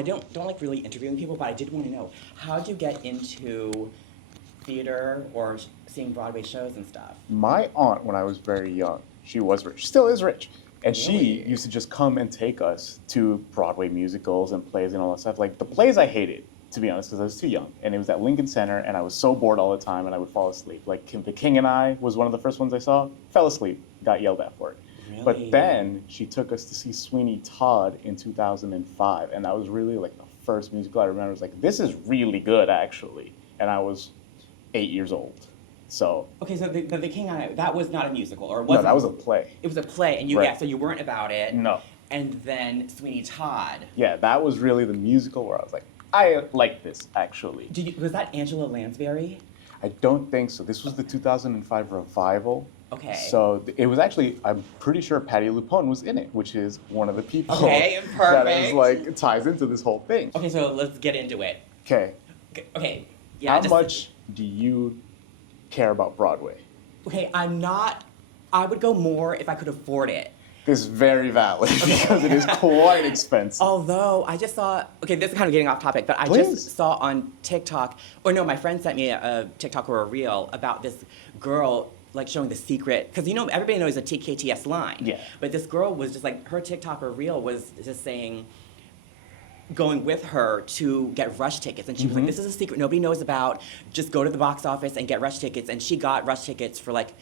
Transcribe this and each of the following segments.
I don't like really interviewing people, but I did want to know, how'd you get into theater or seeing Broadway shows and stuff? My aunt, when I was very young, she was rich. She still is rich. And she Really? used to just come and take us to Broadway musicals and plays and all that stuff. Like, the plays I hated, to be honest, because I was too young. And it was at Lincoln Center, and I was so bored all the time, and I would fall asleep. Like, The King and I was one of the first ones I saw. Fell asleep. Got yelled at for it. Really? But then she took us to see Sweeney Todd in 2005. And that was really, like, the first musical I remember. I was like, this is really good, actually. And I was 8 years old. So Okay, so the King and I, that was not a musical, or was no, it? that was a play. It was a play, and you Right. yeah, so you weren't about it. No. And then Sweeney Todd. Yeah, that was really the musical where I was like, I like this, actually. Was that Angela Lansbury? I don't think so. This was the 2005 revival. Okay. So it was actually, I'm pretty sure Patti Lupone was in it, which is one of the people Okay, that is perfect. like ties into this whole thing. Okay, so let's get into it. Okay. Okay, yeah. How just- much do you care about Broadway? Okay, I would go more if I could afford it. This is very valid because it is quite expensive. Although I just saw, okay, this is kind of getting off topic, but I Please. just saw on TikTok, or no, my friend sent me a TikTok or a reel about this girl like showing the secret, because you know everybody knows the TKTS line. Yeah. But this girl was just like, her TikTok or reel was just saying, going with her to get Rush tickets, and she was like, "This is a secret nobody knows about. Just go to the box office and get Rush tickets." And she got Rush tickets for like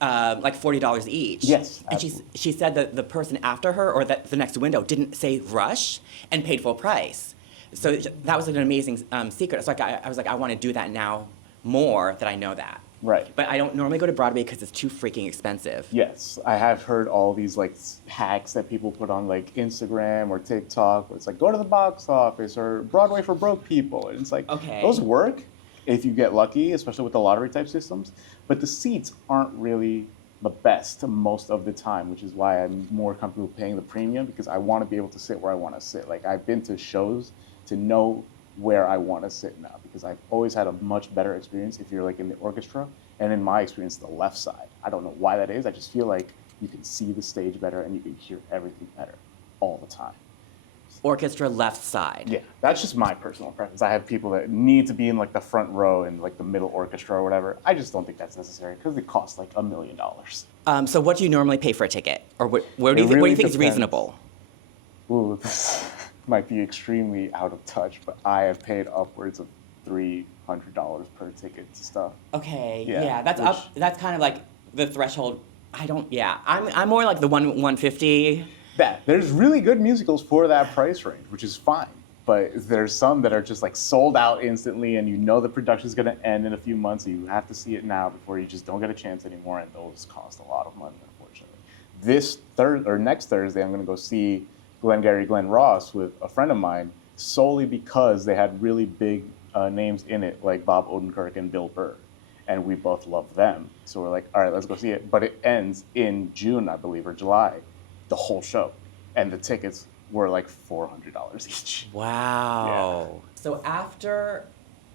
$40 each. Yes, And she said that the person after her, or that the next window, didn't say Rush and paid full price. So that was like an amazing secret. So like I was like, I want to do that now more that I know that. Right. But I don't normally go to Broadway because it's too freaking expensive. Yes, I have heard all these like hacks that people put on like Instagram or TikTok where it's like, go to the box office or Broadway for broke people. And it's like, Okay. those work if you get lucky, especially with the lottery type systems, but the seats aren't really the best most of the time, which is why I'm more comfortable paying the premium, because I want to be able to sit where I want to sit. Like, I've been to shows to know where I want to sit now, because I've always had a much better experience if you're like in the orchestra, and in my experience, the left side. I don't know why that is. I just feel like you can see the stage better and you can hear everything better all the time. Orchestra left side. Yeah, that's just my personal preference. I have people that need to be in like the front row in like the middle orchestra or whatever. I just don't think that's necessary because it costs like $1 million. So what do you normally pay for a ticket? Or what do you, It what do really you think is depends. reasonable? Ooh, this might be extremely out of touch, but I have paid upwards of $300 per ticket to stuff. Okay, Yeah, yeah, that's which- up. That's kind of like the threshold. I'm more like the 150. There's really good musicals for that price range, which is fine. But there's some that are just like sold out instantly, and you know the production's going to end in a few months, so you have to see it now before you just don't get a chance anymore, and those cost a lot of money, unfortunately. Next Thursday, I'm going to go see Glengarry Glen Ross with a friend of mine, solely because they had really big names in it, like Bob Odenkirk and Bill Burr. And we both love them. So we're like, all right, let's go see it. But it ends in June, I believe, or July, the whole show. And the tickets were like $400 each. Wow. So after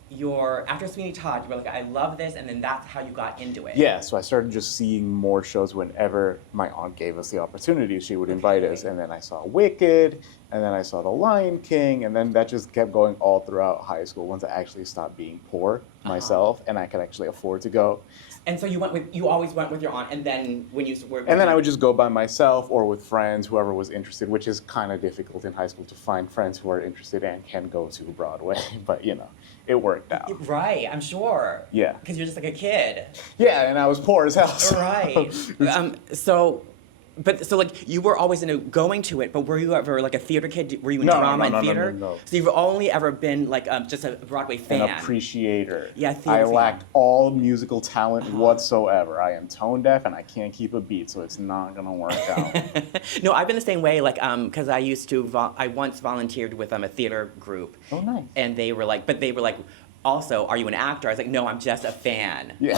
Sweeney Todd, you were like, I love this, and then that's how you got into it. Yeah, so I started just seeing more shows whenever my aunt gave us the opportunity. She would invite us, and then I saw Wicked, and then I saw The Lion King, and then that just kept going all throughout high school once I actually stopped being poor myself, and I could actually afford to go. And so you always went with your aunt, and then when you were... And then I would just go by myself or with friends, whoever was interested, which is kind of difficult in high school to find friends who are interested and can go to Broadway. But, you know, it worked out. Right, I'm sure. Yeah. Because you're just like a kid. Yeah, and I was poor as hell. So. Right. So like you were always into going to it, but were you ever like a theater kid? Were you in drama and theater? No. So you've only ever been like just a Broadway fan. An appreciator. Yeah, theater I fan. lacked all musical talent whatsoever. I am tone deaf and I can't keep a beat, so it's not gonna work out. No, I've been the same way. Like, because I once volunteered with a theater group. Oh, nice. And they were like, also, are you an actor? I was like, no, I'm just a fan. Yeah.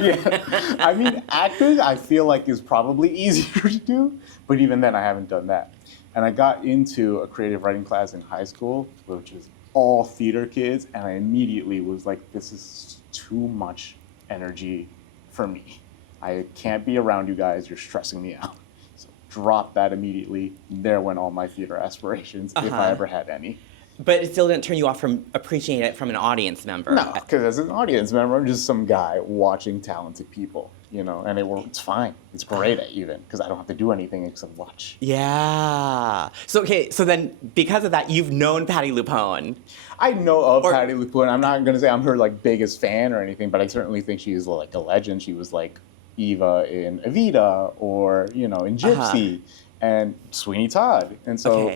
Yeah. I mean, acting, I feel like, is probably easier to do, but even then, I haven't done that. And I got into a creative writing class in high school, which is all theater kids, and I immediately was like, this is too much energy for me. I can't be around you guys. You're stressing me out. So dropped that immediately. There went all my theater aspirations, if I ever had any. But it still didn't turn you off from appreciating it from an audience member. No, because as an audience member, I'm just some guy watching talented people, you know, and it's fine. It's great even, because I don't have to do anything except watch. Yeah. So, okay, so then because of that, you've known Patti Lupone. I know of Patti Lupone. I'm not going to say I'm her, like, biggest fan or anything, but I certainly think she is, like, a legend. She was, like, Eva in Evita or, you know, in Gypsy. And Sweeney Todd. And so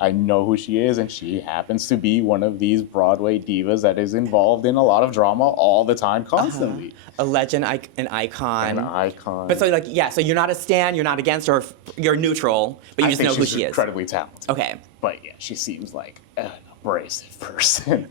I know who she is, and she happens to be one of these Broadway divas that is involved in a lot of drama all the time, constantly. A legend, an icon. An icon. But so, like, yeah, so you're not a stan, you're not against her, you're neutral, but you just know who she is. Incredibly talented. Okay. But yeah, she seems like an abrasive person.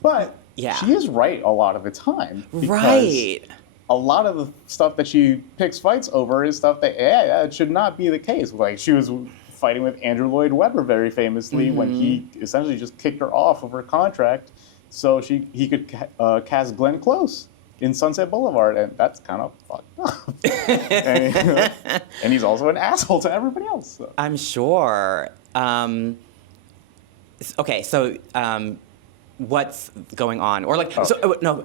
But yeah, she is right a lot of the time. Right. A lot of the stuff that she picks fights over is stuff that, it should not be the case. Like, she was fighting with Andrew Lloyd Webber very famously when he essentially just kicked her off of her contract so he could cast Glenn Close in Sunset Boulevard, and that's kind of fucked up. and he's also an asshole to everybody else. So. I'm sure. Okay, so... what's going on? Or like,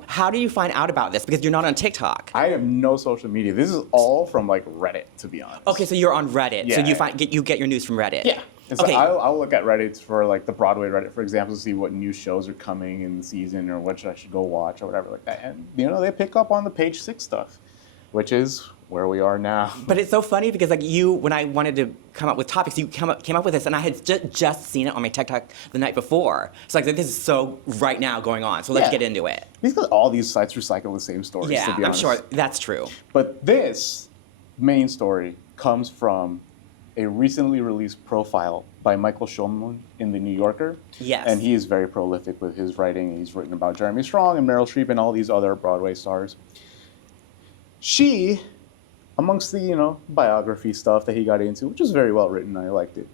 how do you find out about this? Because you're not on TikTok. I have no social media. This is all from like Reddit, to be honest. Okay, so you're on Reddit. Yeah. So you get your news from Reddit. Yeah. And so I'll look at Reddit for like the Broadway Reddit, for example, to see what new shows are coming in the season or what I should go watch or whatever like that. And, you know, they pick up on the page 6 stuff, which is where we are now. But it's so funny because like when I wanted to come up with topics, you came up with this, and I had just seen it on my TikTok the night before. So like this is so right now going on. So let's get into it. Because all these sites recycle the same stories. Yeah, to be honest. I'm sure that's true. But this main story comes from a recently released profile by Michael Schulman in The New Yorker. Yes. And he is very prolific with his writing. He's written about Jeremy Strong and Meryl Streep and all these other Broadway stars. She, amongst the, you know, biography stuff that he got into, which was very well written, I liked it,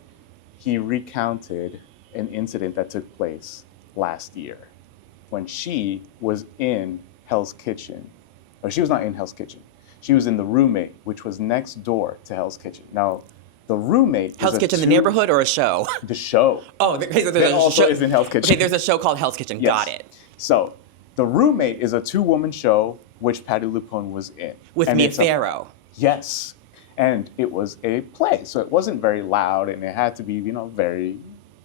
he recounted an incident that took place last year when she was in Hell's Kitchen. Or she was not in Hell's Kitchen. She was in The Roommate, which was next door to Hell's Kitchen. Now, The Roommate Hell's Kitchen, the neighborhood, or a show? The show. Oh, there's that also is in Hell's Kitchen. Okay, there's a show called Hell's Kitchen. Yes. Got it. So, The Roommate is a 2-woman show which Patti Lupone was in. With Mia Farrow. Yes. And it was a play, so it wasn't very loud, and it had to be, you know, very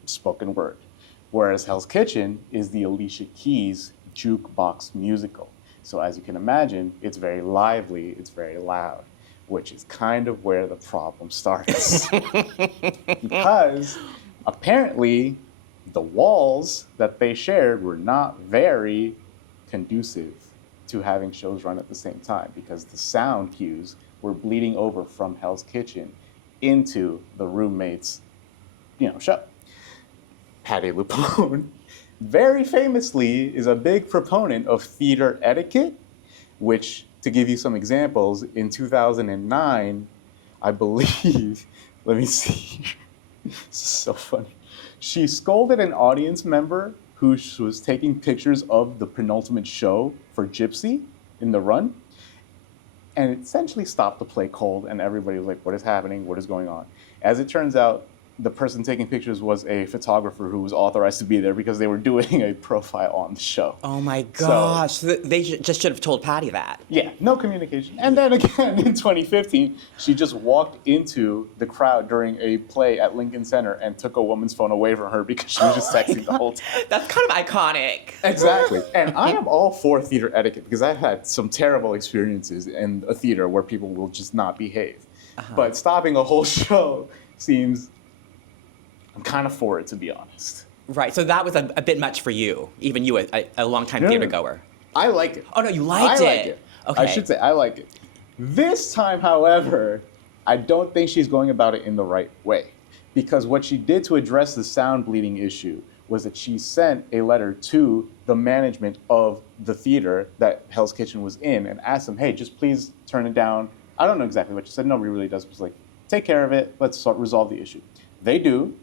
spoken word. Whereas Hell's Kitchen is the Alicia Keys jukebox musical. So as you can imagine, it's very lively, it's very loud, which is kind of where the problem starts. Because apparently the walls that they shared were not very conducive to having shows run at the same time, because the sound cues were bleeding over from Hell's Kitchen into The Roommate's, you know, show. Patti Lupone, very famously, is a big proponent of theater etiquette, which, to give you some examples, in 2009, I believe, let me see, this is so funny. She scolded an audience member who was taking pictures of the penultimate show for Gypsy in the run, and it essentially stopped the play cold, and everybody was like, what is happening? What is going on? As it turns out, the person taking pictures was a photographer who was authorized to be there because they were doing a profile on the show. Oh my gosh, so they just should have told Patti that. Yeah, no communication. And then again, in 2015, she just walked into the crowd during a play at Lincoln Center and took a woman's phone away from her because she was just texting the whole time. That's kind of iconic. Exactly. And I am all for theater etiquette because I've had some terrible experiences in a theater where people will just not behave. But stopping a whole show seems... I'm kind of for it, to be honest. Right, so that was a bit much for you, even you, a long-time theater goer. I like it. Oh, no, you liked it. I like it. Okay. I should say I like it. This time, however, I don't think she's going about it in the right way. Because what she did to address the sound bleeding issue was that she sent a letter to the management of the theater that Hell's Kitchen was in and asked them, hey, just please turn it down. I don't know exactly what she said. Nobody really does. It was like, take care of it. Let's resolve the issue. They do.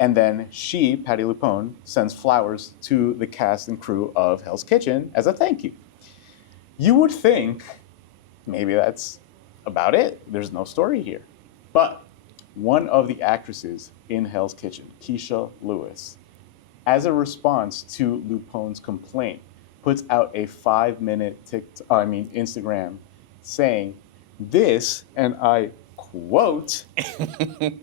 And then she, Patti Lupone, sends flowers to the cast and crew of Hell's Kitchen as a thank you. You would think maybe that's about it. There's no story here. But one of the actresses in Hell's Kitchen, Keisha Lewis, as a response to Lupone's complaint, puts out a 5-minute Instagram saying this, and I quote,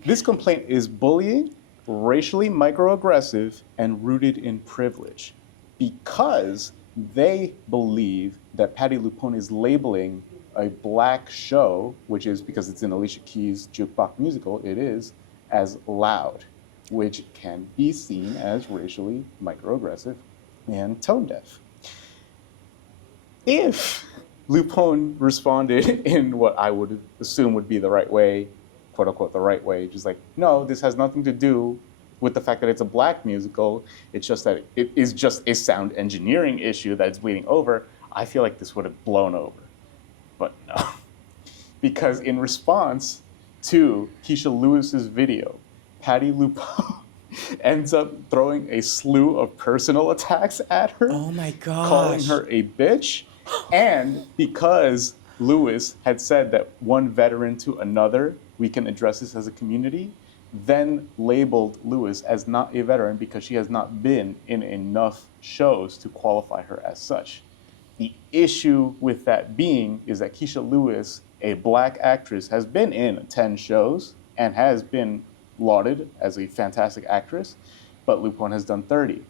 "This complaint is bullying, racially microaggressive, and rooted in privilege because they believe that Patti Lupone is labeling a black show, which is because it's an Alicia Keys jukebox musical, it is, as loud, which can be seen as racially microaggressive and tone deaf." If Lupone responded in what I would assume would be the right way, quote unquote, the right way, just like, no, this has nothing to do with the fact that it's a black musical, it's just that it is just a sound engineering issue that it's bleeding over, I feel like this would have blown over. But no. Because in response to Keisha Lewis's video, Patti Lupone ends up throwing a slew of personal attacks at her. Oh my gosh. Calling her a bitch. And because Lewis had said that one veteran to another, we can address this as a community, then labeled Lewis as not a veteran because she has not been in enough shows to qualify her as such. The issue with that being is that Keisha Lewis, a black actress, has been in 10 shows and has been lauded as a fantastic actress, but Lupone has done 30.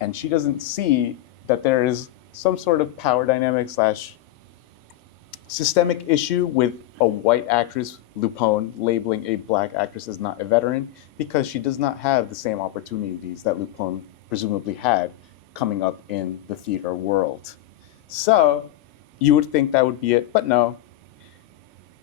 And she doesn't see that there is some sort of power dynamic / systemic issue with a white actress, Lupone, labeling a black actress as not a veteran because she does not have the same opportunities that Lupone presumably had coming up in the theater world. So you would think that would be it, but no.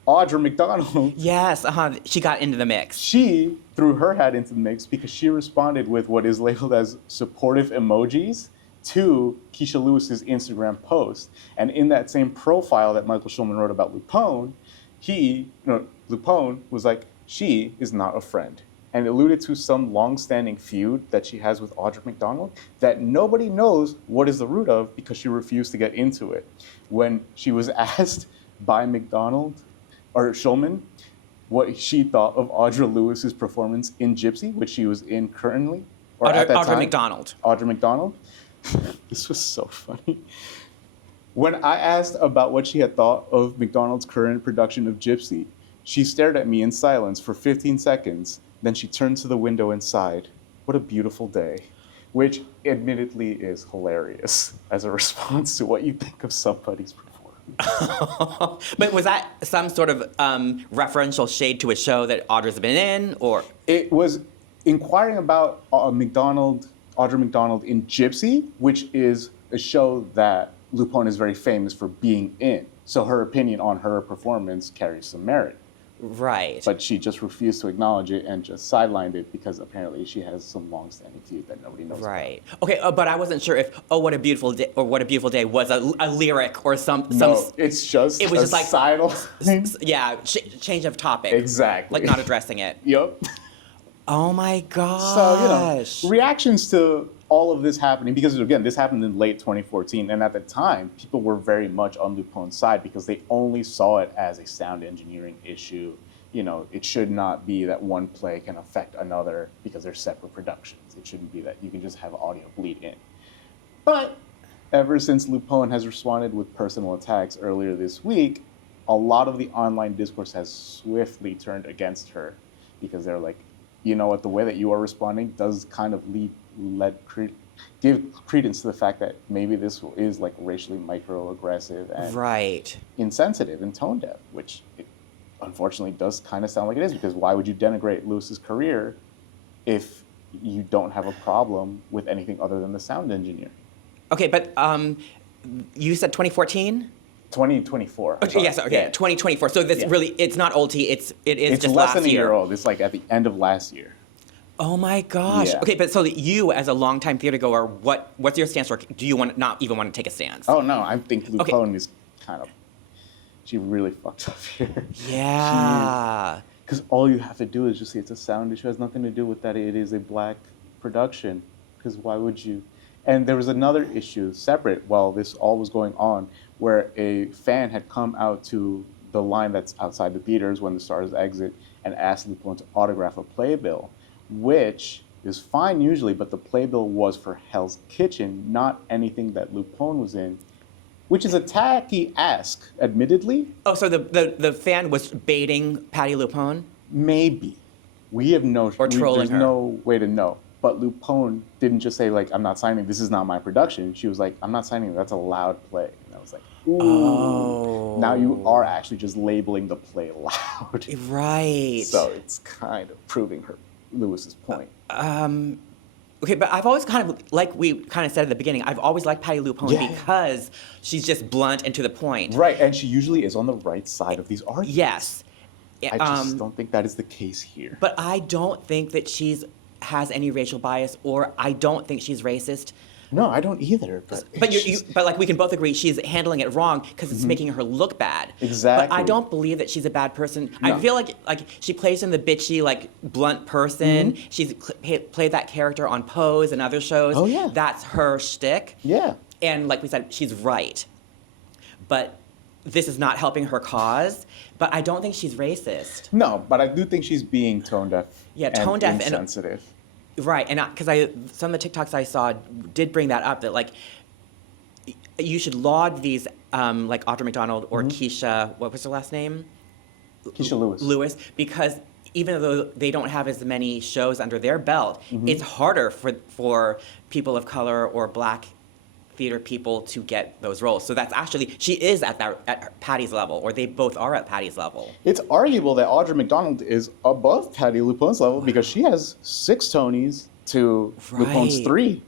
Audra McDonald. Yes, she got into the mix. She threw her hat into the mix because she responded with what is labeled as supportive emojis to Keisha Lewis's Instagram post. And in that same profile that Michael Schulman wrote about Lupone, Lupone was like, she is not a friend. And alluded to some long-standing feud that she has with Audra McDonald that nobody knows what is the root of because she refused to get into it. When she was asked by McDonald, or Schulman, what she thought of Audra Lewis's performance in Gypsy, which she was in currently, or at that time. Audra McDonald. This was so funny. When I asked about what she had thought of McDonald's current production of Gypsy, she stared at me in silence for 15 seconds, then she turned to the window and sighed, "What a beautiful day," which admittedly is hilarious as a response to what you think of somebody's performance. But was that some sort of referential shade to a show that Audra's been in, or? It was inquiring about Audra McDonald in Gypsy, which is a show that Lupone is very famous for being in. So her opinion on her performance carries some merit. Right. But she just refused to acknowledge it and just sidelined it because apparently she has some long-standing feud that nobody knows right. About. Okay, but I wasn't sure if "Oh, what a beautiful day" or "What a beautiful day" was a lyric or some. No, it's just it was just like sidle. Yeah, change of topic. Exactly. Like not addressing it. Yep. Oh my gosh. So, reactions to all of this happening, because again, this happened in late 2014, and at the time, people were very much on Lupone's side because they only saw it as a sound engineering issue. It should not be that one play can affect another because they're separate productions. It shouldn't be that you can just have audio bleed in. But ever since Lupone has responded with personal attacks earlier this week, a lot of the online discourse has swiftly turned against her because they're like, you know what, the way that you are responding does kind of give credence to the fact that maybe this is like racially microaggressive and insensitive and tone deaf, which it unfortunately does kind of sound like it is, because why would you denigrate Lewis's career if you don't have a problem with anything other than the sound engineer? Okay, but you said 2014? 2024. Yes, okay, yeah. 2024. So this really, it's not old tea, it is just last year. It's less than a year old. It's like at the end of last year. Oh my gosh. Yeah. Okay, but so you as a longtime theater goer, what's your stance, or do you not even want to take a stance? Oh no, I think Lupone is kind of, she really fucked up here. Yeah. Because all you have to do is just say it's a sound issue. It has nothing to do with that it is a black production. Because why would you? And there was another issue separate while this all was going on, where a fan had come out to the line that's outside the theaters when the stars exit and asked Lupone to autograph a playbill, which is fine usually, but the playbill was for Hell's Kitchen, not anything that Lupone was in, which is a tacky ask, admittedly. Oh, so the fan was baiting Patti Lupone? Maybe. We have no... Or trolling there's her. no way to know. But Lupone didn't just say, like, I'm not signing, this is not my production. She was like, I'm not signing, that's a loud play. And I was like, ooh. Oh. Now you are actually just labeling the play loud. Right. So it's kind of proving Lewis's point. Okay, but I've always kind of, like we kind of said at the beginning, I've always liked Patti Lupone because she's just blunt and to the point. Right, and she usually is on the right side of these arguments. Yes. I just don't think that is the case here. But I don't think that has any racial bias, or I don't think she's racist. No, I don't either. But like we can both agree, she's handling it wrong because it's making her look bad. Exactly. But I don't believe that she's a bad person. No. I feel like she plays in the bitchy, like blunt person. She's played that character on Pose and other shows. Oh yeah. That's her shtick. Yeah. And like we said, she's right. But this is not helping her cause. But I don't think she's racist. No, but I do think she's being tone deaf. Yeah, tone deaf and insensitive. Right, and because some of the TikToks I saw did bring that up, that like you should laud these like Audra McDonald or Keisha, what was her last name? Keisha Lewis. Lewis, because even though they don't have as many shows under their belt, it's harder for people of color or black theater people to get those roles. So that's actually, she is at Patti's level, or they both are at Patti's level. It's arguable that Audra McDonald is above Patti Lupone's level because she has 6 Tonys to Lupone's 3.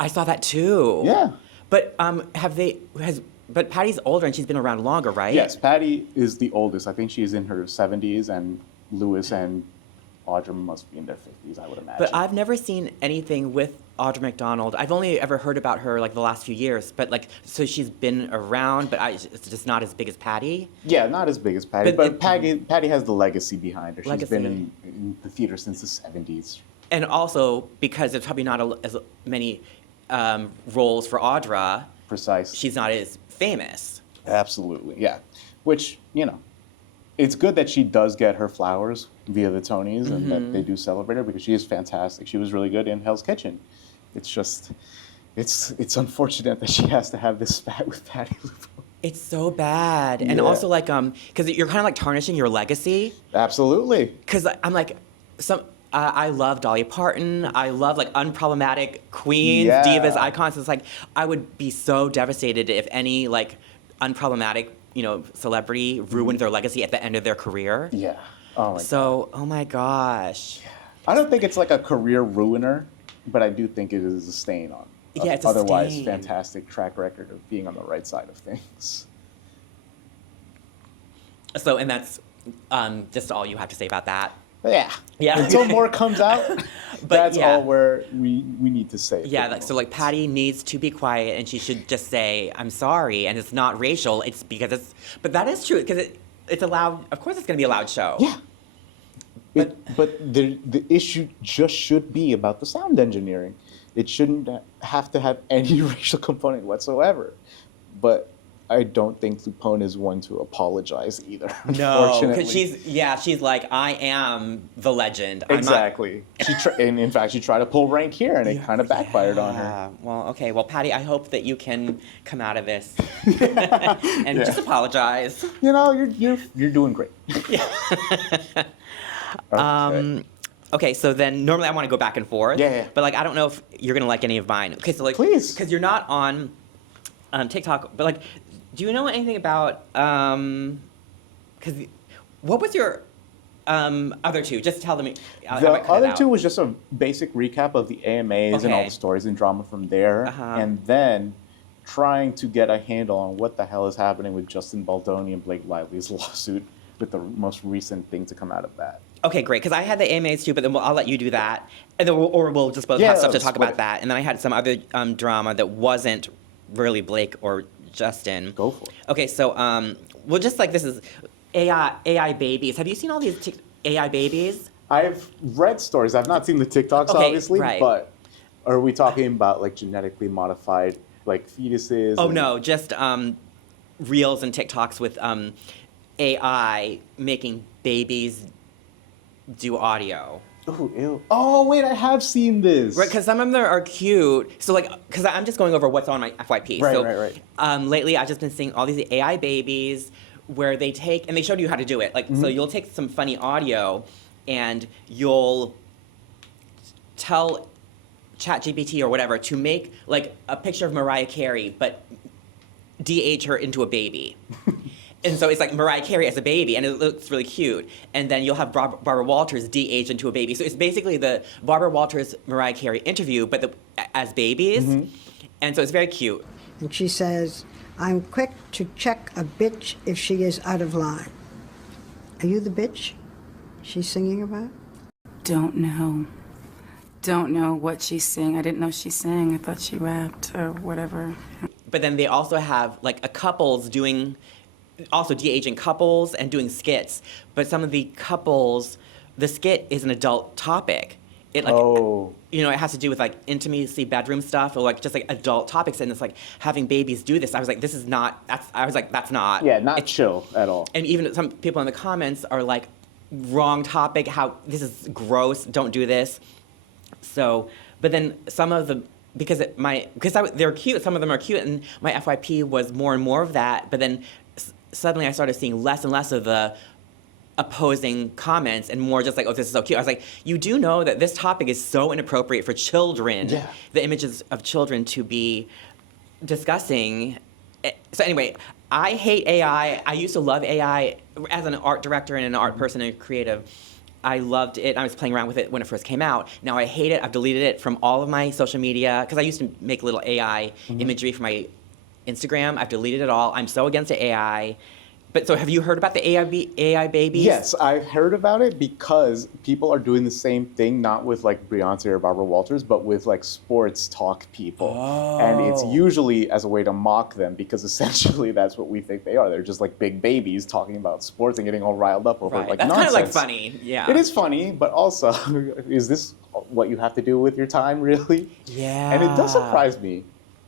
I saw that too. Yeah. But but Patti's older and she's been around longer, right? Yes, Patti is the oldest. I think she's in her 70s, and Lewis and Audra must be in their 50s, I would imagine. But I've never seen anything with Audra McDonald. I've only ever heard about her like the last few years. But like, so she's been around, but it's just not as big as Patti. Yeah, not as big as Patti. But Patti has the legacy behind her. Legacy. She's been in the theater since the 70s. And also because there's probably not as many roles for Audra. Precise. She's not as famous. Absolutely, yeah. Which, it's good that she does get her flowers via the Tonys and that they do celebrate her because she is fantastic. She was really good in Hell's Kitchen. It's just, it's unfortunate that she has to have this spat with Patti Lupone. It's so bad. And also like, because you're kind of like tarnishing your legacy. Absolutely. Because I'm like, I love Dolly Parton. I love like unproblematic queens, divas, icons. It's like, I would be so devastated if any like unproblematic celebrity ruined their legacy at the end of their career. Yeah. Oh my God. Oh my gosh. I don't think it's like a career ruiner, but I do think it is a stain on it's otherwise a stain. Fantastic track record of being on the right side of things. So, and that's just all you have to say about that. Yeah. Yeah. Until more comes out, But that's all we need to say. Yeah, like Patti needs to be quiet, and she should just say, "I'm sorry," and it's not racial. It's because it's. But that is true because it's a loud. Of course, it's going to be a loud show. Yeah. But the issue just should be about the sound engineering. It shouldn't have to have any racial component whatsoever. But I don't think Lupone is one to apologize either. No, because she's like, I am the legend. Exactly. And in fact, she tried to pull rank here, and it kind of backfired on her. Well, okay. Well, Patti, I hope that you can come out of this and just apologize. You're doing great. Yeah. Okay. Okay, so then normally I want to go back and forth. Yeah. But like, I don't know if you're gonna like any of mine. Okay, so like, please, because you're not on TikTok, but like, do you know anything about? Because what was your other two? Just tell me. The other two was just a basic recap of the AMAs and all the stories and drama from there, and then trying to get a handle on what the hell is happening with Justin Baldoni and Blake Lively's lawsuit, with the most recent thing to come out of that. Okay, great. Because I had the AMAs too, but then I'll let you do that, and then we'll just both have stuff to talk about that. And then I had some other drama that wasn't really Blake or Justin. Go for it. Okay, so well, just like this is AI babies. Have you seen all these AI babies? I've read stories. I've not seen the TikToks, obviously, right. But are we talking about like genetically modified like fetuses? Oh no, just reels and TikToks with AI making babies do audio. Oh, ew. Oh, wait, I have seen this. Right, because some of them are cute. So, like, because I'm just going over what's on my FYP. Right, so, right. Lately, I've just been seeing all these AI babies where they take, and they showed you how to do it. Like, so you'll take some funny audio, and you'll tell ChatGPT or whatever to make, like, a picture of Mariah Carey, but de-age her into a baby. And so it's like Mariah Carey as a baby, and it looks really cute. And then you'll have Barbara Walters de-age into a baby. So it's basically the Barbara Walters Mariah Carey interview, but as babies. And so it's very cute. And she says, I'm quick to check a bitch if she is out of line. Are you the bitch she's singing about? Don't know what she's singing. I didn't know she sang. I thought she rapped or whatever. But then they also have like a couples doing, also de-aging couples and doing skits. But some of the couples, the skit is an adult topic. It like, you know, it has to do with like intimacy, bedroom stuff, or like just like adult topics. And it's like having babies do this. I was like, this is not. That's not. Yeah, not chill at all. And even some people in the comments are like, wrong topic. How this is gross. Don't do this. So, but then some of the they're cute. Some of them are cute, and my FYP was more and more of that. But then suddenly I started seeing less and less of the opposing comments and more just like, oh, this is so cute. I was like, you do know that this topic is so inappropriate for children. Yeah. The images of children to be discussing. So anyway, I hate AI. I used to love AI as an art director and an art person and creative. I loved it. I was playing around with it when it first came out. Now I hate it. I've deleted it from all of my social media because I used to make little AI imagery for my Instagram. I've deleted it all. I'm so against the AI. But so have you heard about the AI babies? Yes, I've heard about it because people are doing the same thing, not with like Beyonce or Barbara Walters, but with like sports talk people. And it's usually as a way to mock them because essentially that's what we think they are. They're just like big babies talking about sports and getting all riled up over like That's nonsense. kind of like funny, yeah. It is funny, but also, is this what you have to do with your time, really? Yeah. And it does surprise me,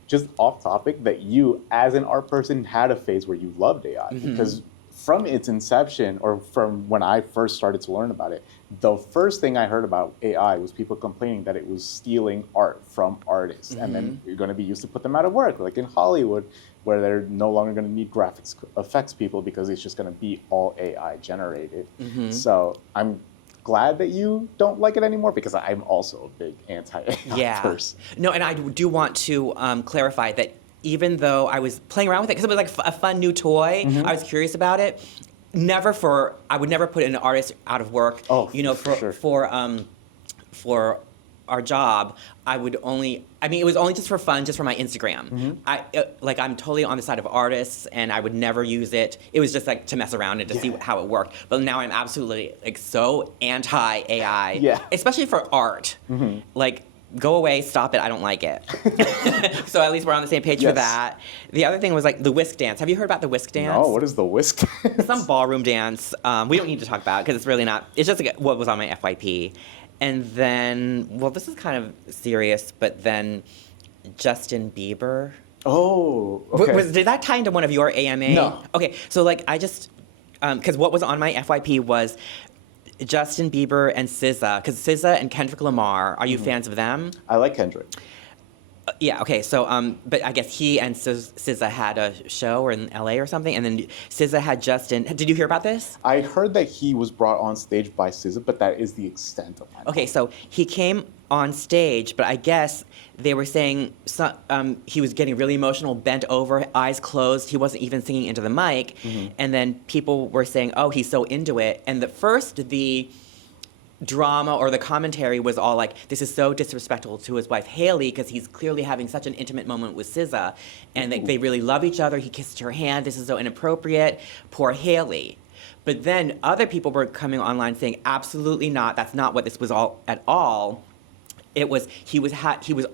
just off topic, that you, as an art person, had a phase where you loved AI. Because from its inception, or from when I first started to learn about it, the first thing I heard about AI was people complaining that it was stealing art from artists. And then you're going to be used to put them out of work, like in Hollywood, where they're no longer going to need graphics effects people because it's just going to be all AI generated. So I'm glad that you don't like it anymore because I'm also a big anti-AI person. No, and I do want to clarify that even though I was playing around with it because it was like a fun new toy, I was curious about it. I would never put an artist out of work. You know, for our job, it was only just for fun, just for my Instagram. I'm totally on the side of artists, and I would never use it. It was just like to mess around and to see how it worked. But now I'm absolutely like so anti-AI, especially for art. Like, go away, stop it, I don't like it. So at least we're on the same page for that. The other thing was like the whisk dance. Have you heard about the whisk dance? No, what is the whisk dance? Some ballroom dance. We don't need to talk about it because it's really not, it's just like what was on my FYP. And then, well, this is kind of serious, but then Justin Bieber. Oh, okay. Did that tie into one of your AMA? No. Okay, so like I just, because what was on my FYP was Justin Bieber and SZA, because SZA and Kendrick Lamar, are you fans of them? I like Kendrick. Yeah, okay, so, but I guess he and SZA had a show or in LA or something, and then SZA had Justin. Did you hear about this? I heard that he was brought on stage by SZA, but that is the extent of my knowledge. Okay, so he came on stage, but I guess they were saying he was getting really emotional, bent over, eyes closed. He wasn't even singing into the mic. And then people were saying, oh, he's so into it. And the drama or the commentary was all like, this is so disrespectful to his wife Haley because he's clearly having such an intimate moment with SZA, and they really love each other. He kissed her hand. This is so inappropriate. Poor Haley. But then other people were coming online saying, absolutely not. That's not what this was all at all. It was he was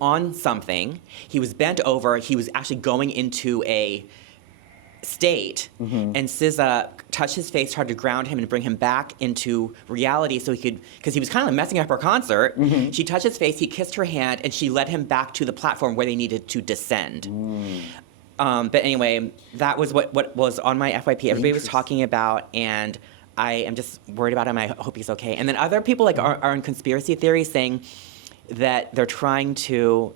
on something. He was bent over. He was actually going into a state, and SZA touched his face, tried to ground him and bring him back into reality so he could, because he was kind of messing up her concert. She touched his face, he kissed her hand, and she led him back to the platform where they needed to descend. But anyway, that was what was on my FYP. Everybody was talking about, and I am just worried about him. I hope he's okay. And then other people like are in conspiracy theories saying that they're trying to.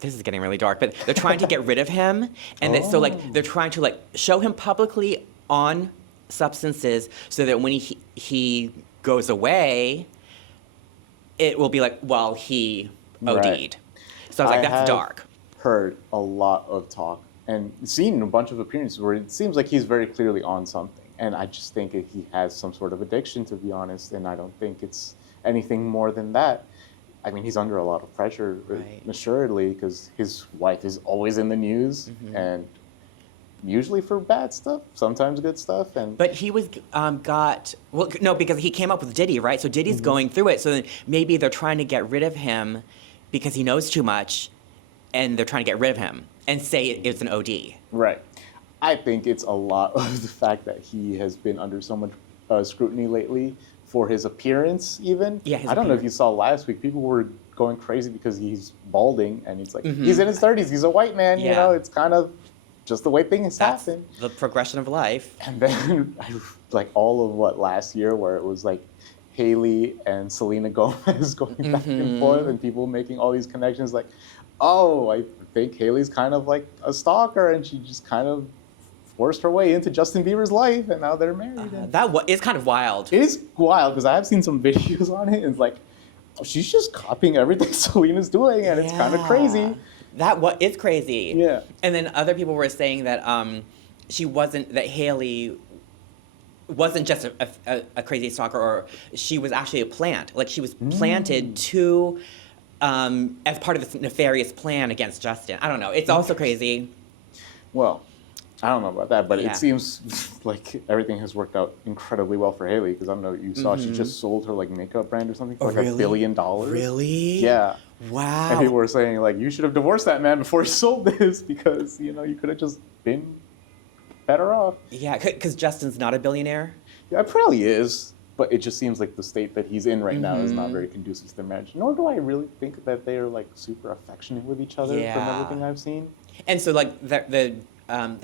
This is getting really dark, but they're trying to get rid of him, and that, so like they're trying to like show him publicly on substances so that when he goes away, it will be like, well, he OD'd. Right. So I was like, I that's have dark. Heard a lot of talk and seen a bunch of appearances where it seems like he's very clearly on something. And I just think that he has some sort of addiction, to be honest, and I don't think it's anything more than that. I mean, he's under a lot of pressure, Right. assuredly, because his wife is always in the news, and usually for bad stuff, sometimes good stuff. And But he was because he came up with Diddy, right? So Diddy's going through it. So then maybe they're trying to get rid of him because he knows too much, and they're trying to get rid of him and say it's an OD. right, I think it's a lot of the fact that he has been under so much scrutiny lately for his appearance, even. Yeah, his I don't know if you appearance. saw last week, people were going crazy because he's balding, and he's like, he's in his 30s, he's a white man, you Yeah. know, it's kind of just the way things That's happen. the progression of life. And then, like, all of last year, where it was like Haley and Selena Gomez going back and forth, and people making all these connections, like, oh, I think Haley's kind of like a stalker, and she just kind of forced her way into Justin Bieber's life, and now they're married. And It's kind of wild. it is wild, because I have seen some videos on it, and it's like, she's just copying everything Selena's doing, and it's kind of crazy. It's crazy. Yeah. And then other people were saying that that Haley wasn't just a crazy stalker, or she was actually a plant. Like, she was planted to, as part of this nefarious plan against Justin. I don't know. It's also crazy. Well, I don't know about that, but Yeah. it seems like everything has worked out incredibly well for Haley, because I don't know, you saw she just sold her like makeup brand or something for like $1 billion. Really? Yeah. Wow. And people were saying, like, you should have divorced that man before you sold this, because, you know, you could have just been better off. Yeah, because Justin's not a billionaire. Yeah, it probably is, but it just seems like the state that he's in right now is not very conducive to their marriage. Nor do I really think that they are, like, super affectionate with each other from Yeah. everything I've seen. And so, like, the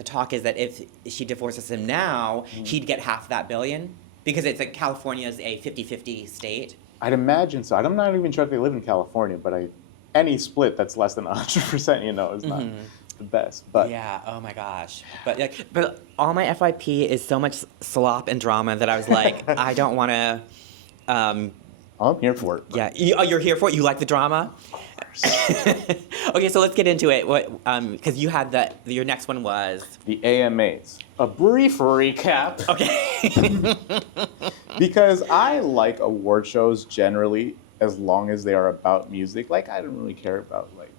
talk is that if she divorces him now, he'd get half that $1 billion, because it's like California's a 50-50 state. I'd imagine so. I'm not even sure if they live in California, but any split that's less than 100%, you know, is not the best. But Yeah. Oh my gosh. But all my FYP is so much slop and drama that I was like, I don't want to. I'm here for it. Yeah. You're here for it. You like the drama. Okay, so let's get into it. What? Because you had your next one was. The AMAs. A brief recap. Okay. Because I like award shows generally, as long as they are about music. Like, I don't really care about, like,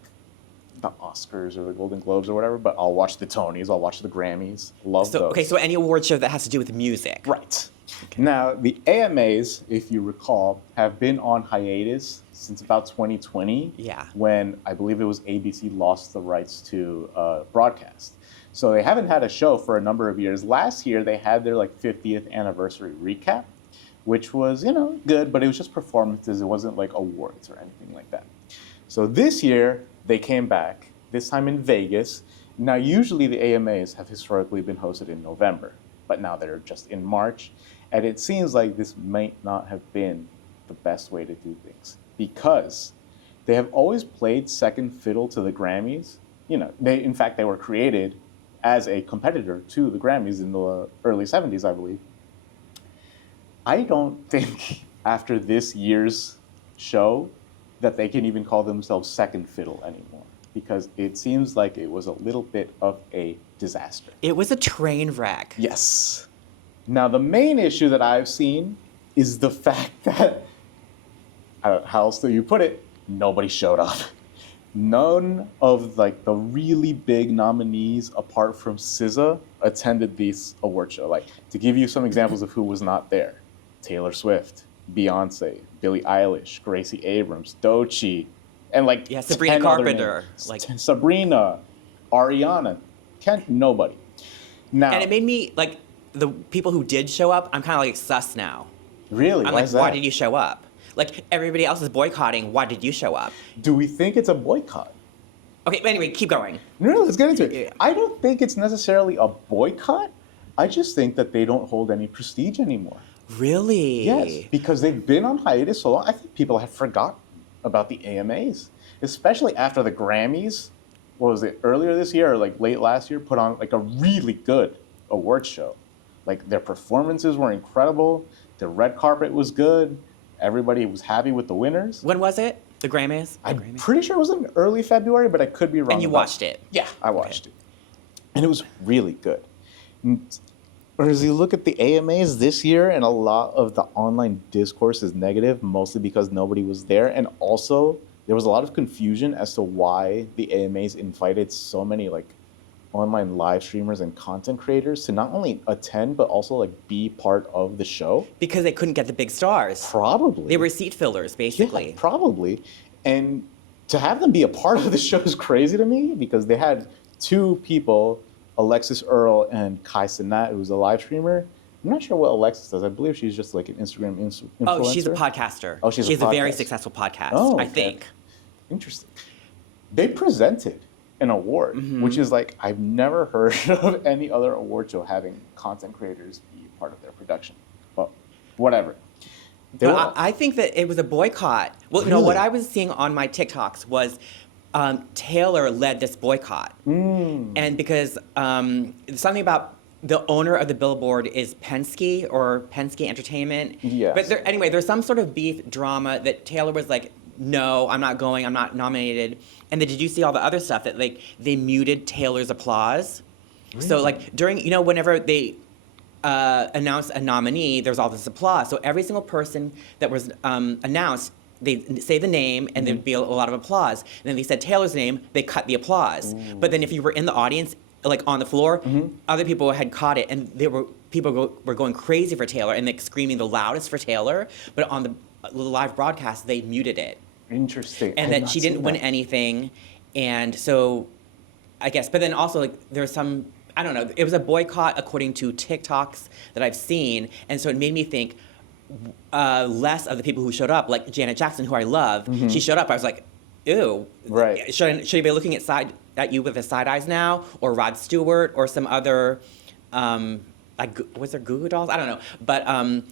the Oscars or the Golden Globes or whatever, but I'll watch the Tonys, I'll watch the Grammys. Love those. Okay, so any award show that has to do with music. Right. Now, the AMAs, if you recall, have been on hiatus since about 2020. Yeah. When I believe it was ABC lost the rights to broadcast. So they haven't had a show for a number of years. Last year, they had their, like, 50th anniversary recap, which was, you know, good, but it was just performances. It wasn't like awards or anything like that. So this year, they came back, this time in Vegas. Now, usually the AMAs have historically been hosted in November, but now they're just in March. And it seems like this might not have been the best way to do things, because they have always played second fiddle to the Grammys. You know, in fact, they were created as a competitor to the Grammys in the early 70s, I believe. I don't think after this year's show that they can even call themselves second fiddle anymore, because it seems like it was a little bit of a disaster. It was a train wreck. Yes. Now, the main issue that I've seen is the fact that, how else do you put it, nobody showed up. None of, like, the really big nominees, apart from SZA, attended this award show. Like, to give you some examples of who was not there: Taylor Swift, Beyonce, Billie Eilish, Gracie Abrams, Doechii, and, like, Yeah, Sabrina 10 other Carpenter, names. like- Sabrina, Ariana, nobody. Now, And it made me, like, the people who did show up, I'm kind of like sus now. really, I'm why like, is that? why did you show up? Like, everybody else is boycotting. Why did you show up? Do we think it's a boycott? Okay, but anyway, keep going. No, let's get into it. Yeah. I don't think it's necessarily a boycott. I just think that they don't hold any prestige anymore. Really? Yes, because they've been on hiatus so long. I think people have forgotten about the AMAs, especially after the Grammys. What was it, earlier this year or like late last year? Put on like a really good award show. Like their performances were incredible. The red carpet was good. Everybody was happy with the winners. When was it? The Grammys? I'm pretty sure it was in early February, but I could be wrong. And you about watched it? Yeah, I watched it. And it was really good. Whereas you look at the AMAs this year, and a lot of the online discourse is negative, mostly because nobody was there. And also, there was a lot of confusion as to why the AMAs invited so many like online live streamers and content creators to not only attend, but also like be part of the show. Because they couldn't get the big stars. Probably. They were seat fillers, basically. Yeah, probably. And to have them be a part of the show is crazy to me because they had two people, Alexis Earl and Kai Cenat, who's a live streamer. I'm not sure what Alexis does. I believe she's just like an Instagram influencer. Oh, she's a podcaster. Oh, she's she has a very podcaster. successful podcast, Oh, I okay. think. Interesting. They presented an award, which is like, I've never heard of any other award show having content creators be part of their production. But whatever. They But were- I think that it was a boycott. Well, no, Really? what I was seeing on my TikToks was Taylor led this boycott. And because something about the owner of the billboard is Penske or Penske Entertainment. Yes. But anyway, there's some sort of beef drama that Taylor was like, no, I'm not going, I'm not nominated. And then did you see all the other stuff that like they muted Taylor's applause? So like during, whenever they announce a nominee, there's all this applause. So every single person that was announced, they say the name and there'd be a lot of applause. And then they said Taylor's name, they cut the applause. But then if you were in the audience, like on the floor, other people had caught it and people were going crazy for Taylor and like screaming the loudest for Taylor. But on the live broadcast, they muted it. Interesting. I And had that not she didn't seen win that. anything. And so I guess, but then also like there's some, I don't know, it was a boycott according to TikToks that I've seen. And so it made me think less of the people who showed up, like Janet Jackson, who I love. She showed up. I was like, ew. Right. Should I be looking at you with the side eyes now? Or Rod Stewart or some other, was there Goo Goo Dolls? I don't know. But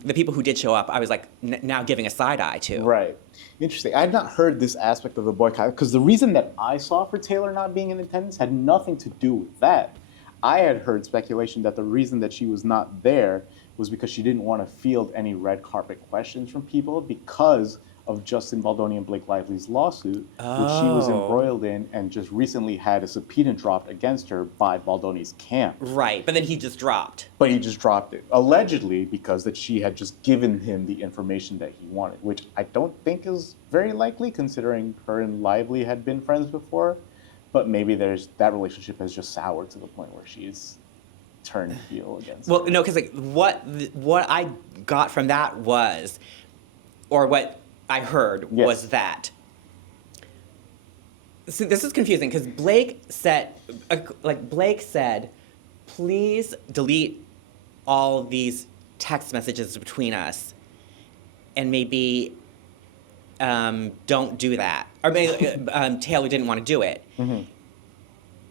the people who did show up, I was like now giving a side eye to. Right. Interesting. I had not heard this aspect of the boycott because the reason that I saw for Taylor not being in attendance had nothing to do with that. I had heard speculation that the reason that she was not there was because she didn't want to field any red carpet questions from people because of Justin Baldoni and Blake Lively's lawsuit, which she was embroiled in and just recently had a subpoena dropped against her by Baldoni's camp. Right, but then he just dropped. But he just dropped it, allegedly because that she had just given him the information that he wanted, which I don't think is very likely considering her and Lively had been friends before. But maybe that relationship has just soured to the point where she's turned heel against Well, her. no, because like what I got from that was, or what I heard Yes. was that. So this is confusing because Blake said, please delete all these text messages between us, and maybe don't do that. Or maybe Taylor didn't want to do it.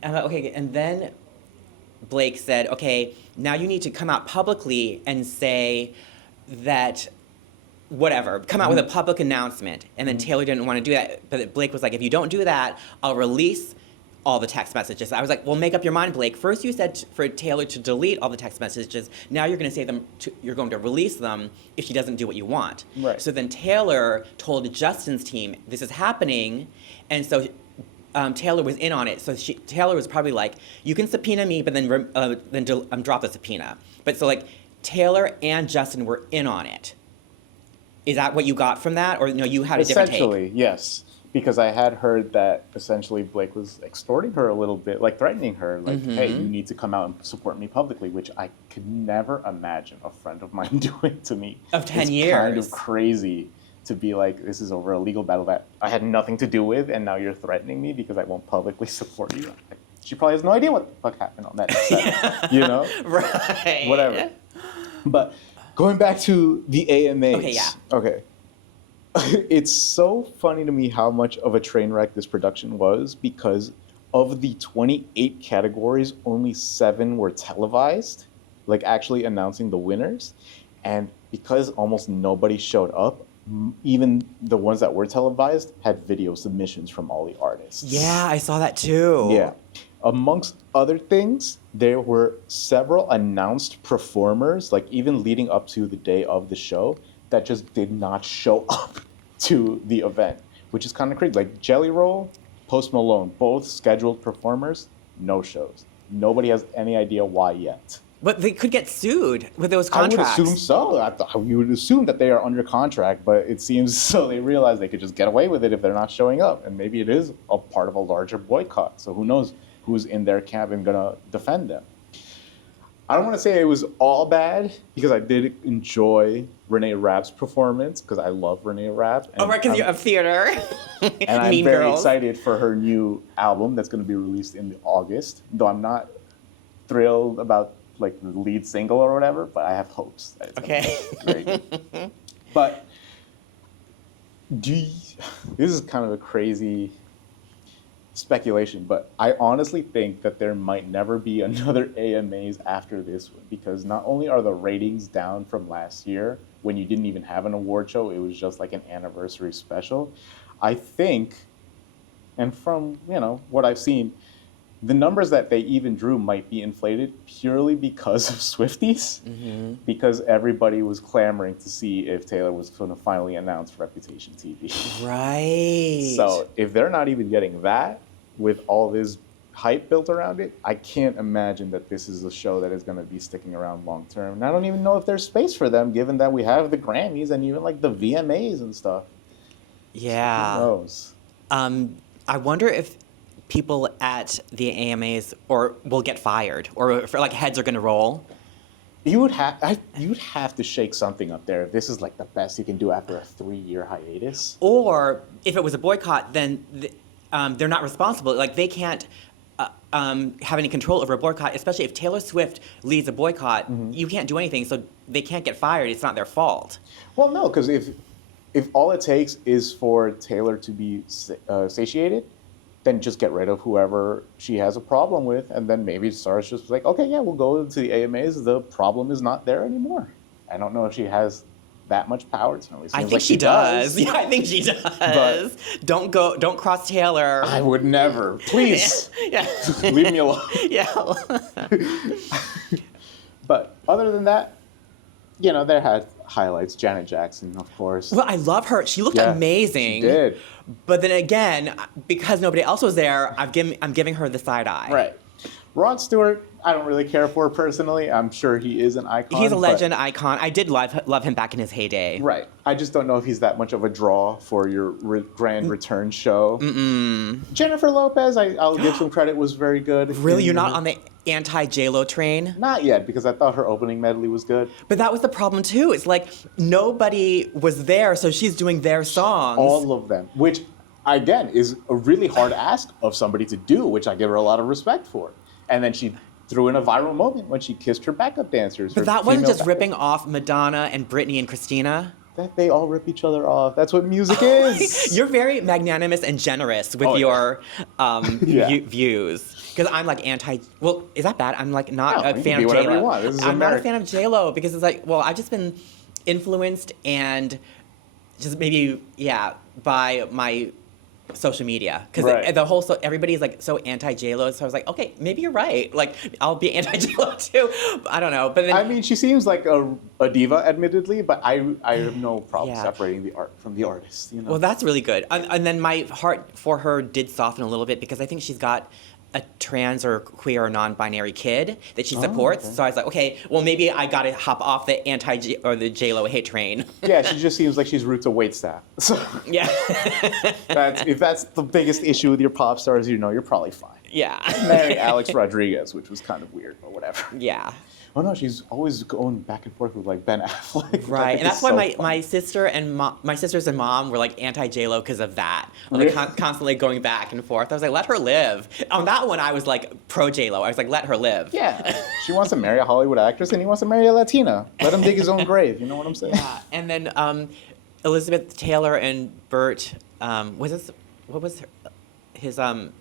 Okay, and then Blake said, okay, now you need to come out publicly and say that whatever, come out with a public announcement. And then Taylor didn't want to do that. But Blake was like, if you don't do that, I'll release all the text messages. I was like, well, make up your mind, Blake. First you said for Taylor to delete all the text messages. Now you're going to say you're going to release them if she doesn't do what you want. Right. So then Taylor told Justin's team, this is happening. And so Taylor was in on it. So Taylor was probably like, you can subpoena me, but then drop the subpoena. But so like Taylor and Justin were in on it. Is that what you got from that? Or no, you had a different take? Essentially, yes. Because I had heard that essentially Blake was extorting her a little bit, like threatening her, like, hey, you need to come out and support me publicly, which I could never imagine a friend of mine doing to me. Of 10 it's years. Kind of crazy to be like, this is over a legal battle that I had nothing to do with, and now you're threatening me because I won't publicly support you. She probably has no idea what the fuck happened on that set, you know? Right. Whatever. But going back to the AMAs. Okay, yeah. Okay. It's so funny to me how much of a train wreck this production was because of the 28 categories, only 7 were televised, like actually announcing the winners. And because almost nobody showed up, even the ones that were televised had video submissions from all the artists. Yeah, I saw that too. Yeah. Amongst other things, there were several announced performers, like even leading up to the day of the show, that just did not show up to the event, which is kind of crazy. Like Jelly Roll, Post Malone, both scheduled performers, no shows. Nobody has any idea why yet. But they could get sued with those contracts. I would assume so. You would assume that they are under contract, but it seems so they realize they could just get away with it if they're not showing up. And maybe it is a part of a larger boycott. So who knows who's in their camp and going to defend them. I don't want to say it was all bad, because I did enjoy Renee Rapp's performance, because I love Renee Rapp. Oh, right, because you're of theater. And I'm very excited for her new album that's going to be released in August, though I'm not thrilled about like the lead single or whatever, but I have hopes that it's gonna be great. But this is kind of a crazy speculation, but I honestly think that there might never be another AMAs after this one, because not only are the ratings down from last year when you didn't even have an award show, it was just like an anniversary special. I think, and from what I've seen, the numbers that they even drew might be inflated purely because of Swifties, because everybody was clamoring to see if Taylor was going to finally announce Reputation TV. Right. So if they're not even getting that with all this hype built around it, I can't imagine that this is a show that is going to be sticking around long term. And I don't even know if there's space for them, given that we have the Grammys and even like the VMAs and stuff. Yeah. Who knows? I wonder if people at the AMAs will get fired, or if like heads are going to roll. You would have to shake something up there if this is like the best you can do after a 3-year hiatus. Or if it was a boycott, then they're not responsible. Like they can't have any control over a boycott, especially if Taylor Swift leads a boycott. You can't do anything, so they can't get fired. It's not their fault. Well, no, because if all it takes is for Taylor to be satiated, then just get rid of whoever she has a problem with, and then maybe SARS just like, okay, yeah, we'll go to the AMAs. The problem is not there anymore. I don't know if she has that much power. I think she does. Yeah, I think she does. But don't cross Taylor. I would never. Please. Yeah. Leave me alone. Yeah. But other than that, there had highlights. Janet Jackson, of course. Well, I love her. She looked amazing. She did. But then again, because nobody else was there, I'm giving her the side eye. Right. Rod Stewart, I don't really care for personally. I'm sure he is an icon. He's a legend, icon. I did love him back in his heyday. Right. I just don't know if he's that much of a draw for your grand return show. Jennifer Lopez, I'll give some credit, was very good. Really? You're not on the anti-J-Lo train? Not yet, because I thought her opening medley was good. But that was the problem, too. It's like nobody was there, so she's doing their songs. All of them, which, again, is a really hard ask of somebody to do, which I give her a lot of respect for. And then she threw in a viral moment when she kissed her backup dancers. But that wasn't just ripping off Madonna and Britney and Christina. That they all rip each other off. That's what music is. You're very magnanimous and generous with your views. Because I'm like well, is that bad? I'm like not a fan of J-Lo. I'm not a fan of J-Lo because it's like, well, I've just been influenced and just maybe, by my social media, because everybody's like so anti J-Lo, so I was like, okay, maybe you're right, like I'll be anti J-Lo too. I don't know, but then, I mean, she seems like a diva, admittedly, but I have no problem separating the art from the artist. Well, that's really good, and then my heart for her did soften a little bit because I think she's got a trans or queer or non-binary kid that she supports. Okay. So I was like, okay, well maybe I gotta hop off the the J-Lo hate train. Yeah, she just seems like she's roots a waitstaff. So yeah. If that's the biggest issue with your pop stars, you're probably fine. Yeah. Marry Alex Rodriguez, which was kind of weird, but whatever. Yeah. Oh no, she's always going back and forth with like Ben Affleck. Right, and that's why my sister and my sisters and mom were like anti J-Lo because of that. Like constantly going back and forth. I was like, let her live. On that one, I was like pro J-Lo. I was like, let her live. Yeah, she wants to marry a Hollywood actress, and he wants to marry a Latina. Let him dig his own grave. You know what I'm saying? Yeah, and then Elizabeth Taylor and Bert. What was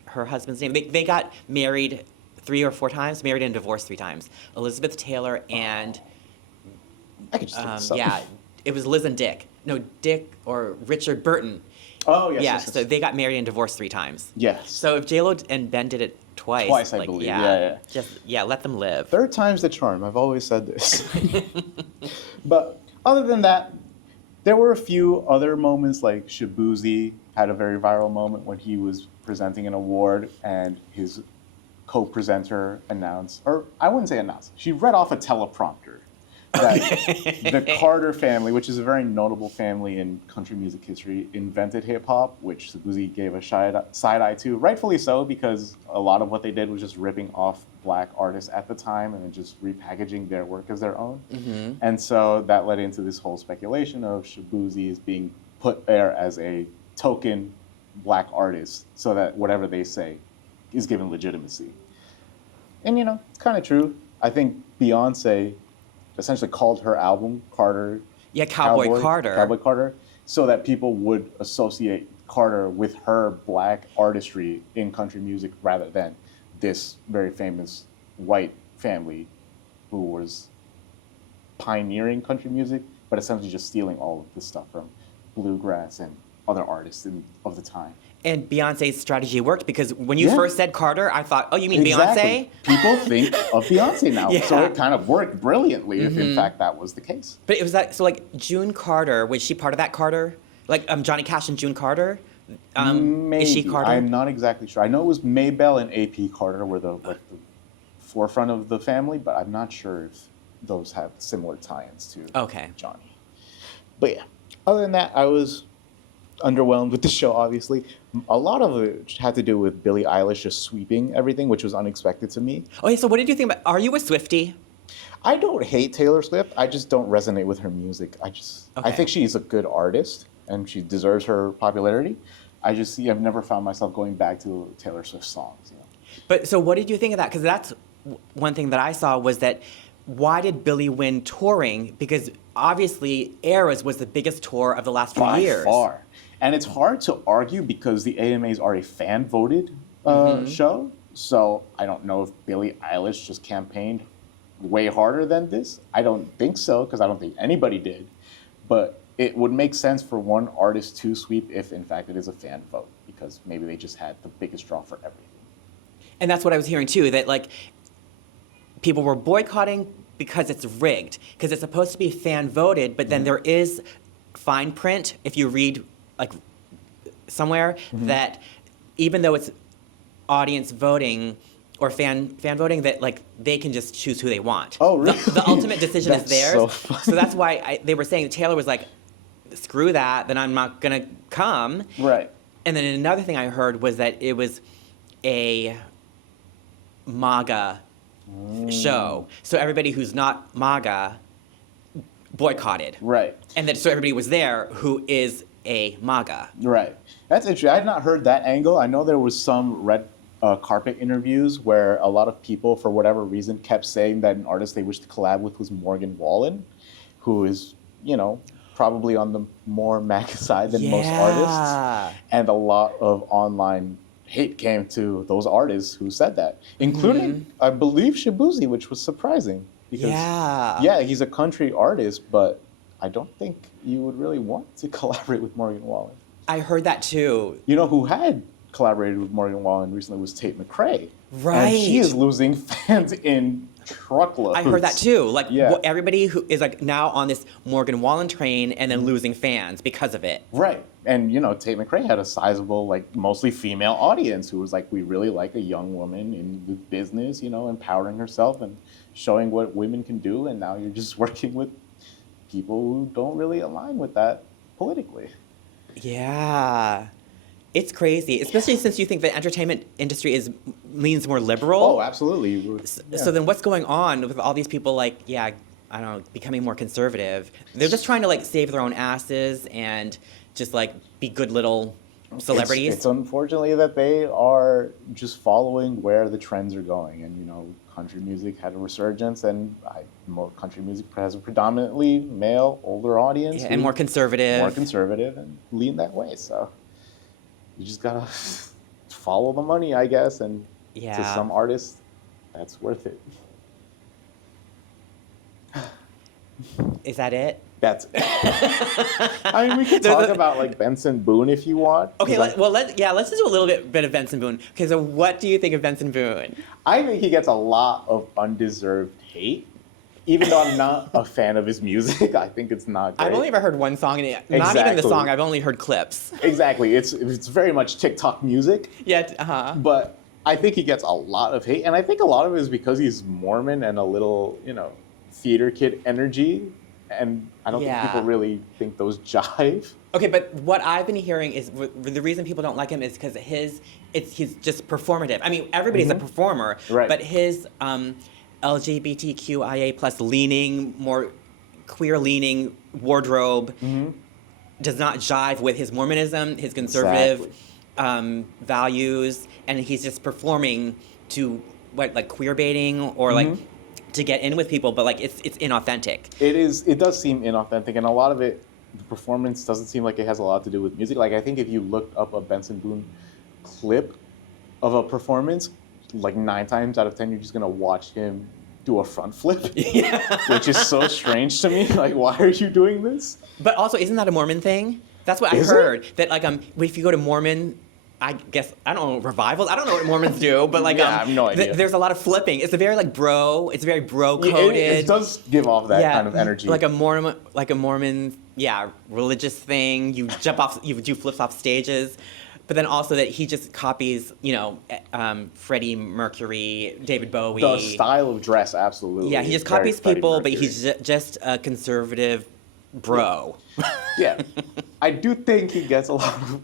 her husband's name? They got married 3 or 4 times, married and divorced 3 times. Elizabeth Taylor and I could just look this up. Yeah, it was Liz and Dick. No, Dick or Richard Burton. Oh, yes, Yeah, yes, yes. so they got married and divorced 3 times. Yes. So if J-Lo and Ben did it twice. Twice, I like, believe. Yeah, Yeah. let them live. Third time's the charm. I've always said this. But other than that, there were a few other moments, like Shabuzi had a very viral moment when he was presenting an award and his co-presenter announced, or I wouldn't say announced, she read off a teleprompter that the Carter family, which is a very notable family in country music history, invented hip-hop, which Shabuzi gave a side-eye to, rightfully so, because a lot of what they did was just ripping off black artists at the time and then just repackaging their work as their own. Mm-hmm. And so that led into this whole speculation of Shabuzi as being put there as a token black artist so that whatever they say is given legitimacy. And, it's kind of true. I think Beyonce essentially called her album Carter. Yeah, Cowboy Carter. So that people would associate Carter with her black artistry in country music rather than this very famous white family who was pioneering country music, but essentially just stealing all of this stuff from bluegrass and other artists of the time. And Beyonce's strategy worked because when you Yeah. first said Carter, I thought, oh, you mean Exactly. Beyonce? People think of Beyonce now, Yeah. so it kind of worked brilliantly if in fact that was the case. But it was like, so like June Carter, was she part of that Carter? Like Johnny Cash and June Carter? Maybe. Is she Carter? I'm not exactly sure. I know it was Maybelle and AP Carter were the forefront of the family, but I'm not sure if those have similar tie-ins to Okay. Johnny. But yeah, other than that, I was underwhelmed with the show, obviously. A lot of it had to do with Billie Eilish just sweeping everything, which was unexpected to me. Okay, so what did you think about, are you a Swiftie? I don't hate Taylor Swift. I just don't resonate with her music. I Okay. think she's a good artist and she deserves her popularity. I've never found myself going back to Taylor Swift songs. But so what did you think of that? Because that's one thing that I saw was that why did Billie win touring? Because obviously Eras was the biggest tour of the last few By years. far. And it's hard to argue because the AMAs are a fan-voted show. So I don't know if Billie Eilish just campaigned way harder than this. I don't think so, because I don't think anybody did. But it would make sense for one artist to sweep if, in fact, it is a fan vote, because maybe they just had the biggest draw for everything. And that's what I was hearing too, that like people were boycotting because it's rigged, because it's supposed to be fan voted, but then there is fine print, if you read like somewhere, that even though it's audience voting or fan voting, that like they can just choose who they want. Oh, really? The ultimate decision is That's theirs. so funny. So that's why they were saying Taylor was like, screw that, then I'm not gonna come. Right. And then another thing I heard was that it was a MAGA show. So everybody who's not MAGA boycotted. Right. And then so everybody was there who is a MAGA. Right. That's interesting. I had not heard that angle. I know there was some red carpet interviews where a lot of people, for whatever reason, kept saying that an artist they wished to collab with was Morgan Wallen, who is, probably on the more MAGA side than most artists. And a lot of online hate came to those artists who said that, including, I believe, Shabuzi, which was surprising. Because, yeah, he's a country artist, but I don't think you would really want to collaborate with Morgan Wallen. I heard that too. You know who had collaborated with Morgan Wallen recently was Tate McRae. Right. And she is losing fans in truckloads. I heard that too. Like Yeah. everybody who is like now on this Morgan Wallen train and then losing fans because of it. Right. And, Tate McRae had a sizable, mostly female audience who was like, we really like a young woman in the business, empowering herself and showing what women can do. And now you're just working with people who don't really align with that politically. Yeah. It's crazy, especially since you think the entertainment industry leans more liberal. Oh, absolutely. Yeah. So then what's going on with all these people I don't know, becoming more conservative? They're just trying to save their own asses and just be good little celebrities. It's unfortunately that they are just following where the trends are going. And, country music had a resurgence, and country music has a predominantly male, older audience. Yeah, and more conservative. More conservative and lean that way. So you just gotta follow the money, I guess. And to some artists, that's worth it. Is that it? That's it. I mean, we could There's talk a- about like Benson Boon if you want. Okay, 'cause let's just do a little bit of Benson Boone. Okay, so what do you think of Benson Boone? I think he gets a lot of undeserved hate. Even though I'm not a fan of his music, I think it's not great. I've only ever heard one song, and not even the Exactly. song. I've only heard clips. Exactly. It's very much TikTok music. Yeah. Uh-huh. But I think he gets a lot of hate, and I think a lot of it is because he's Mormon and a little, theater kid energy, and I don't think Yeah. people really think those jive. Okay, but what I've been hearing is the reason people don't like him is because he's just performative. I mean, everybody's a performer, Right. but his LGBTQIA plus leaning, more queer leaning wardrobe does not jive with his Mormonism, his conservative values, and he's just performing to like queer baiting or like to get in with people, but like it's inauthentic. It does seem inauthentic, and a lot of it, the performance doesn't seem like it has a lot to do with music. Like, I think if you looked up a Benson Boone clip of a performance, like 9 times out of 10, you're just gonna watch him do a front flip, which is so strange to me. Like, why are you doing this? But also, isn't that a Mormon thing? That's what I Is it? heard. That like if you go to Mormon, I guess I don't know revivals. I don't know what Mormons do, but like Yeah, I have no idea. there's a lot of flipping. It's a very like bro. It's very bro It, coded. it does give off that kind of energy. Like a Mormon, religious thing. You jump off, you do flips off stages, but then also that he just copies, Freddie Mercury, David Bowie. the style of dress, absolutely. Yeah, he just Very copies Freddie people, but Mercury. he's just a conservative bro. Yeah. I do think he gets a lot of,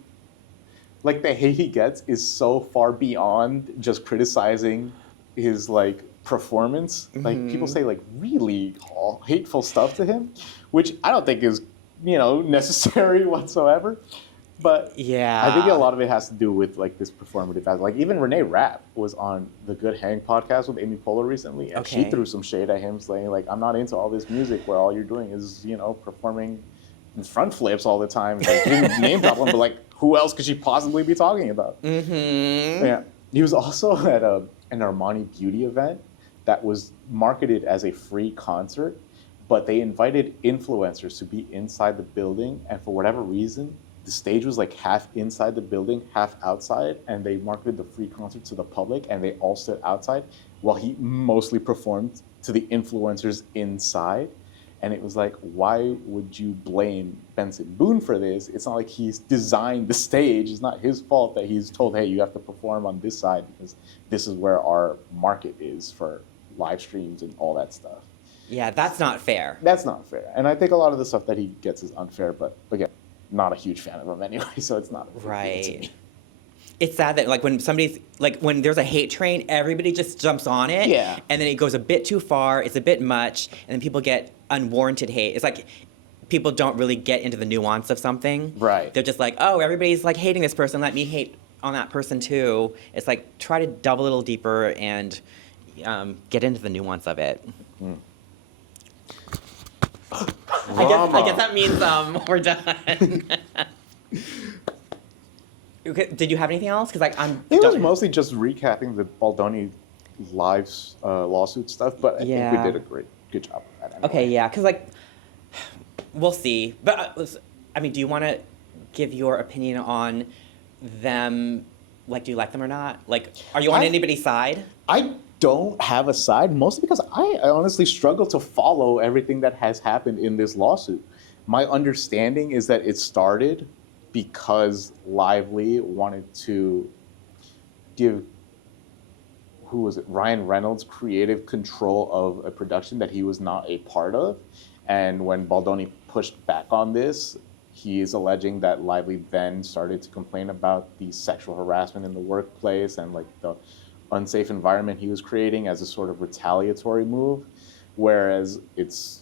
like, the hate he gets is so far beyond just criticizing his, like, performance. Like, people say, like, really hateful stuff to him, which I don't think is, necessary whatsoever. But Yeah. I think a lot of it has to do with, like, this performative aspect. Like, even Renee Rapp was on the Good Hang podcast with Amy Poehler recently, and she Okay. threw some shade at him, saying, like, I'm not into all this music where all you're doing is, performing front flips all the time. Like, she didn't name drop him, but, like, who else could she possibly be talking about? Mm-hmm. Yeah. He was also at an Armani Beauty event that was marketed as a free concert, but they invited influencers to be inside the building, and for whatever reason, the stage was like half inside the building, half outside, and they marketed the free concert to the public, and they all stood outside while he mostly performed to the influencers inside. And it was like, why would you blame Benson Boone for this? It's not like he's designed the stage. It's not his fault that he's told, hey, you have to perform on this side because this is where our market is for live streams and all that stuff. Yeah, that's not fair. That's not fair. And I think a lot of the stuff that he gets is unfair, but again, not a huge fan of him anyway, so it's not a big deal to Right. me. It's sad that like when there's a hate train, everybody just jumps on it. Yeah. And then it goes a bit too far, it's a bit much, and then people get unwarranted hate. It's like people don't really get into the nuance of something. Right. They're just like, oh, everybody's like hating this person, let me hate on that person too. It's like try to delve a little deeper and get into the nuance of it. I guess that means we're done. Okay, did you have anything else? Because I'm. It was mostly just recapping the Baldoni lives lawsuit stuff, but I think Yeah. we did a good job of that. Anyway. Okay, yeah, because like we'll see. But I mean, do you want to give your opinion on them? Like, do you like them or not? Like, are you on anybody's side? I don't have a side, mostly because I honestly struggle to follow everything that has happened in this lawsuit. My understanding is that it started because Lively wanted to give, who was it, Ryan Reynolds creative control of a production that he was not a part of. And when Baldoni pushed back on this, he is alleging that Lively then started to complain about the sexual harassment in the workplace and like the unsafe environment he was creating as a sort of retaliatory move. Whereas it's,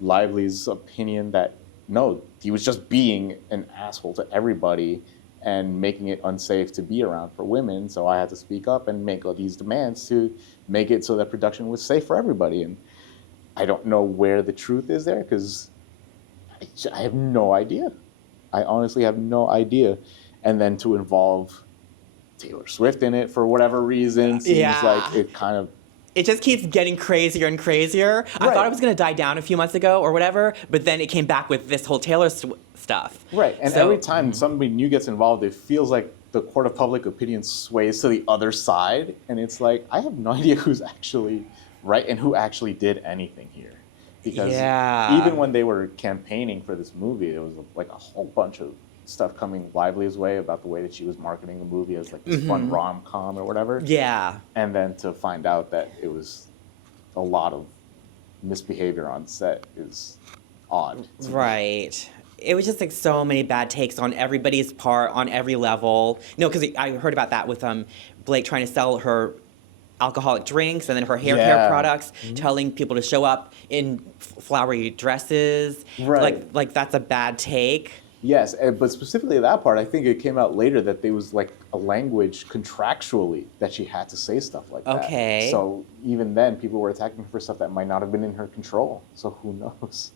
Lively's opinion that no, he was just being an asshole to everybody and making it unsafe to be around for women. So I had to speak up and make all these demands to make it so that production was safe for everybody. And I don't know where the truth is there because I have no idea. I honestly have no idea. And then to involve Taylor Swift in it for whatever reason seems Yeah. like it kind of it just keeps getting crazier and crazier. I Right. thought it was going to die down a few months ago or whatever, but then it came back with this whole Taylor stuff. Right, and So- every time somebody new gets involved, it feels like the court of public opinion sways to the other side, and it's like, I have no idea who's actually right and who actually did anything here. Because Yeah. even when they were campaigning for this movie, there was like a whole bunch of stuff coming Lively's way about the way that she was marketing the movie as like this fun rom-com or whatever. Yeah. And then to find out that it was a lot of misbehavior on set is odd. to me. Right. It was just like so many bad takes on everybody's part, on every level. No, because I heard about that with Blake trying to sell her alcoholic drinks and then her hair care Yeah. products, telling people to show up in flowery dresses. Right. Like that's a bad take. Yes, but specifically that part, I think it came out later that there was like a language contractually that she had to say stuff like that. Okay. So even then, people were attacking her for stuff that might not have been in her control. So who knows?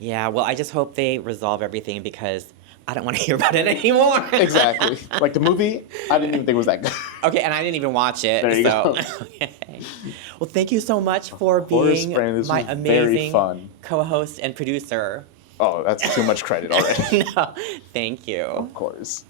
Yeah, well, I just hope they resolve everything because I don't want to hear about it anymore. Exactly. Like the movie, I didn't even think it was that good. Okay, and I didn't even watch it. There you so. go. Okay. Well, thank you so much for course, being Brandon, this my was very amazing fun. co-host and producer. Oh, that's too much credit already. No, thank you. Of course.